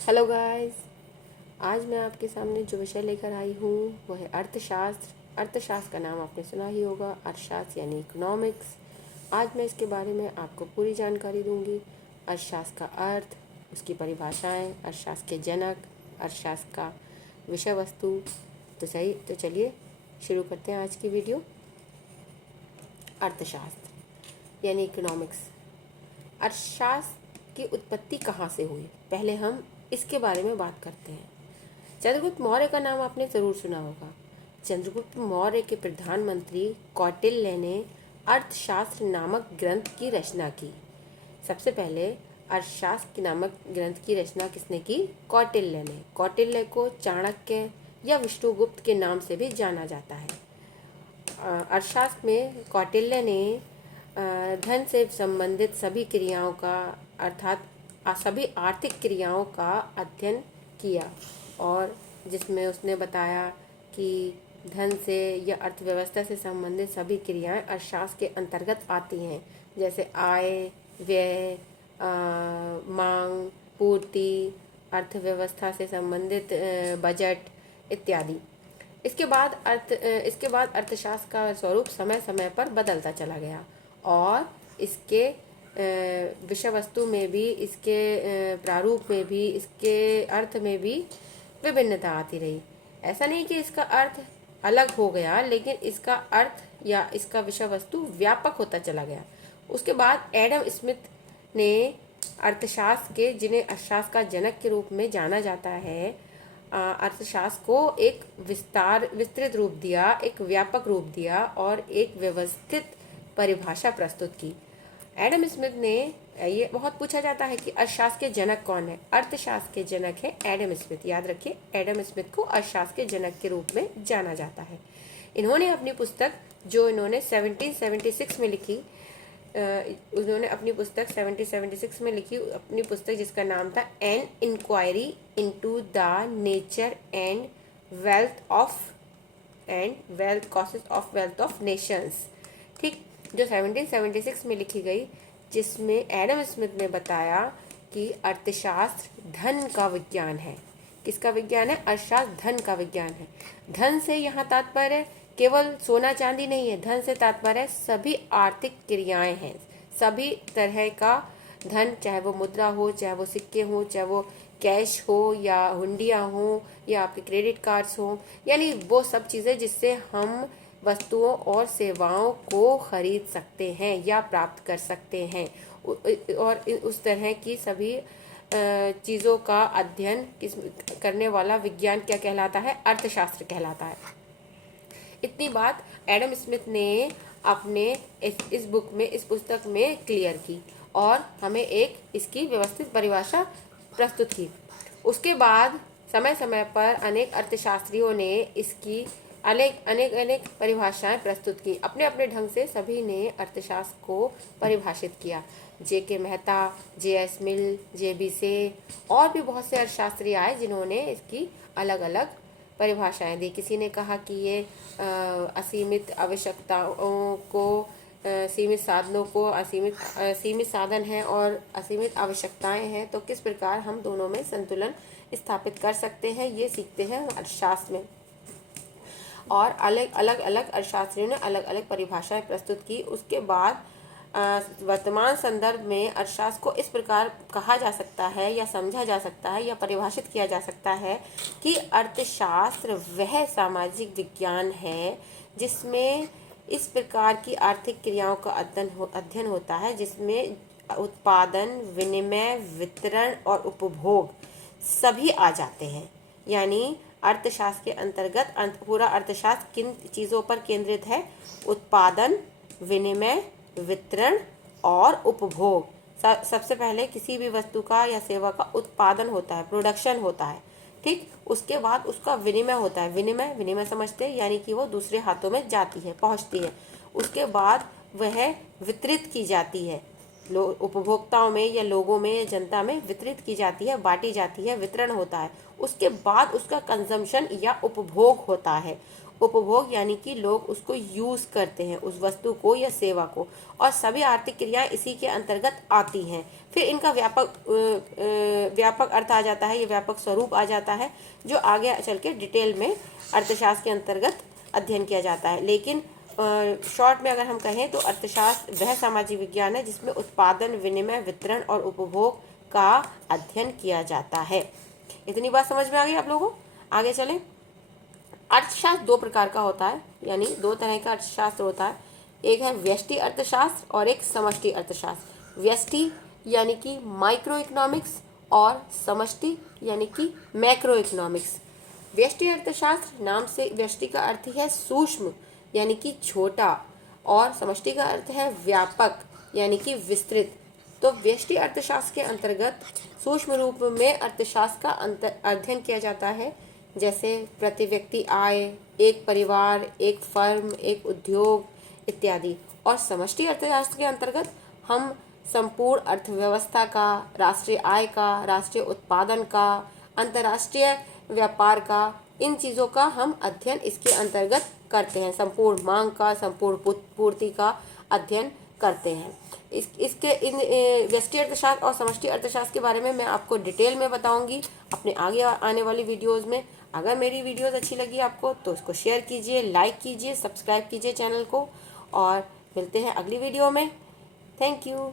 Hello guys. आज मैं आपके सामने जो विषय लेकर आई हूँ वो है अर्थशास्त्र। अर्थशास्त्र का नाम आपने सुना ही होगा, अर्थशास्त्र यानी इकोनॉमिक्स। आज मैं इसके बारे में आपको पूरी जानकारी दूंगी। अर्थशास्त्र का अर्थ, उसकी परिभाषाएं, अर्थशास्त्र के जनक, अर्थशास्त्र का विषय वस्तु। तो चलिए शुरू करते हैं आज की वीडियो। अर्थशास्त्र यानी इकोनॉमिक्स। अर्थशास्त्र की उत्पत्ति कहाँ से हुई, पहले हम इसके बारे में बात करते हैं। चंद्रगुप्त मौर्य का नाम आपने ज़रूर सुना होगा। चंद्रगुप्त मौर्य के प्रधानमंत्री कौटिल्य ने अर्थशास्त्र नामक ग्रंथ की रचना की। सबसे पहले अर्थशास्त्र नामक ग्रंथ की रचना किसने की? कौटिल्य ने। कौटिल्य को चाणक्य या विष्णुगुप्त के नाम से भी जाना जाता है। अर्थशास्त्र में कौटिल्य ने धन से संबंधित सभी क्रियाओं का, अर्थात सभी आर्थिक क्रियाओं का अध्ययन किया, और जिसमें उसने बताया कि धन से या अर्थव्यवस्था से संबंधित सभी क्रियाएं अर्थशास्त्र के अंतर्गत आती हैं, जैसे आय, व्यय, मांग, पूर्ति, अर्थव्यवस्था से संबंधित बजट इत्यादि। इसके बाद अर्थशास्त्र का स्वरूप समय समय पर बदलता चला गया, और इसके विषय वस्तु में भी, इसके प्रारूप में भी, इसके अर्थ में भी विभिन्नता आती रही। ऐसा नहीं कि इसका अर्थ अलग हो गया, लेकिन इसका अर्थ या इसका विषय वस्तु व्यापक होता चला गया। उसके बाद एडम स्मिथ ने अर्थशास्त्र के, जिन्हें अर्थशास्त्र का जनक के रूप में जाना जाता है, अर्थशास्त्र को एक विस्तृत रूप दिया, एक व्यापक रूप दिया और एक व्यवस्थित परिभाषा प्रस्तुत की। एडम स्मिथ ने, ये बहुत पूछा जाता है कि अर्थशास्त्र के जनक कौन है। अर्थशास्त्र के जनक है एडम स्मिथ। याद रखिए, एडम स्मिथ को अर्थशास्त्र के जनक के रूप में जाना जाता है। इन्होंने अपनी पुस्तक, जो इन्होंने 1776 में लिखी, उन्होंने अपनी पुस्तक 1776 में लिखी, अपनी पुस्तक जिसका नाम था an inquiry into the nature and wealth causes of wealth of nations. ठीक, जो 1776 में लिखी गई, जिसमें एडम स्मिथ ने बताया कि अर्थशास्त्र धन का विज्ञान है। किसका विज्ञान है? अर्थशास्त्र धन का विज्ञान है। धन से यहाँ तात्पर्य केवल सोना चांदी नहीं है। धन से तात्पर्य सभी आर्थिक क्रियाएं हैं, सभी तरह का धन, चाहे वो मुद्रा हो, चाहे वो सिक्के हो, चाहे वो कैश हो या हुंडियाँ हो या आपके क्रेडिट कार्ड्स हो, यानी वो सब चीज़ें जिससे हम वस्तुओं और सेवाओं को खरीद सकते हैं या प्राप्त कर सकते हैं। और उस तरह की सभी चीज़ों का अध्ययन करने वाला विज्ञान क्या कहलाता है? अर्थशास्त्र कहलाता है। इतनी बात एडम स्मिथ ने अपने इस बुक में, इस पुस्तक में क्लियर की और हमें एक इसकी व्यवस्थित परिभाषा प्रस्तुत की। उसके बाद समय समय पर अनेक अर्थशास्त्रियों ने इसकी अनेक परिभाषाएं प्रस्तुत की। अपने अपने ढंग से सभी ने अर्थशास्त्र को परिभाषित किया। J.K. मेहता, J.S. मिल, J.B. से और भी बहुत से अर्थशास्त्री आए जिन्होंने इसकी अलग अलग परिभाषाएं दी। किसी ने कहा कि ये असीमित आवश्यकताओं को, सीमित साधनों को, सीमित साधन हैं और असीमित आवश्यकताएं हैं, तो किस प्रकार हम दोनों में संतुलन स्थापित कर सकते हैं, ये सीखते हैं अर्थशास्त्र में। और अलग अलग अर्थशास्त्रियों ने अलग अलग परिभाषाएं प्रस्तुत की। उसके बाद वर्तमान संदर्भ में अर्थशास्त्र को इस प्रकार कहा जा सकता है या समझा जा सकता है या परिभाषित किया जा सकता है कि अर्थशास्त्र वह सामाजिक विज्ञान है जिसमें इस प्रकार की आर्थिक क्रियाओं का अध्ययन होता है, जिसमें उत्पादन, विनिमय, वितरण और उपभोग सभी आ जाते हैं। यानी अर्थशास्त्र के अंतर्गत पूरा अर्थशास्त्र किन चीज़ों पर केंद्रित है? उत्पादन, विनिमय, वितरण और उपभोग। सबसे पहले किसी भी वस्तु का या सेवा का उत्पादन होता है, प्रोडक्शन होता है। ठीक, उसके बाद उसका विनिमय होता है। विनिमय समझते हैं, यानी कि वो दूसरे हाथों में जाती है, पहुंचती है। उसके बाद वह वितरित की जाती है, उपभोक्ताओं में या लोगों में या जनता में वितरित की जाती है, बांटी जाती है, वितरण होता है। उसके बाद उसका कंजम्पशन या उपभोग होता है। उपभोग यानी कि लोग उसको यूज करते हैं, उस वस्तु को या सेवा को, और सभी आर्थिक क्रियाएं इसी के अंतर्गत आती हैं। फिर इनका व्यापक अर्थ आ जाता है, ये व्यापक स्वरूप आ जाता है, जो आगे चल के डिटेल में अर्थशास्त्र के अंतर्गत अध्ययन किया जाता है। लेकिन शॉर्ट में अगर हम कहें तो अर्थशास्त्र वह सामाजिक विज्ञान है जिसमें उत्पादन, विनिमय, वितरण और उपभोग का अध्ययन किया जाता है। इतनी बात समझ में आ गई आप लोगों को? आगे चलें। अर्थशास्त्र दो प्रकार का होता है, यानी दो तरह का अर्थशास्त्र होता है। एक है व्यष्टि अर्थशास्त्र और एक समष्टि अर्थशास्त्र। व्यष्टि यानी कि माइक्रो इकोनॉमिक्स और समष्टि यानी कि मैक्रो इकोनॉमिक्स। व्यष्टि अर्थशास्त्र नाम से व्यष्टि का अर्थ है सूक्ष्म यानी कि छोटा, और समष्टि का अर्थ है व्यापक यानी कि विस्तृत। तो व्यष्टि अर्थशास्त्र के अंतर्गत सूक्ष्म रूप में अर्थशास्त्र का अध्ययन किया जाता है, जैसे प्रति व्यक्ति आय, एक परिवार, एक फर्म, एक उद्योग इत्यादि। और समष्टि अर्थशास्त्र के अंतर्गत हम संपूर्ण अर्थव्यवस्था का, राष्ट्रीय आय का, राष्ट्रीय उत्पादन का, अंतर्राष्ट्रीय व्यापार का, इन चीज़ों का हम अध्ययन इसके अंतर्गत करते हैं। संपूर्ण मांग का, संपूर्ण पूर्ति का अध्ययन करते हैं। इसके इन व्यष्टि अर्थशास्त्र और समष्टि अर्थशास्त्र के बारे में मैं आपको डिटेल में बताऊंगी अपने आगे आने वाली वीडियोस में। अगर मेरी वीडियोस अच्छी लगी आपको तो इसको शेयर कीजिए, लाइक कीजिए, सब्सक्राइब कीजिए चैनल को, और मिलते हैं अगली वीडियो में। Thank you.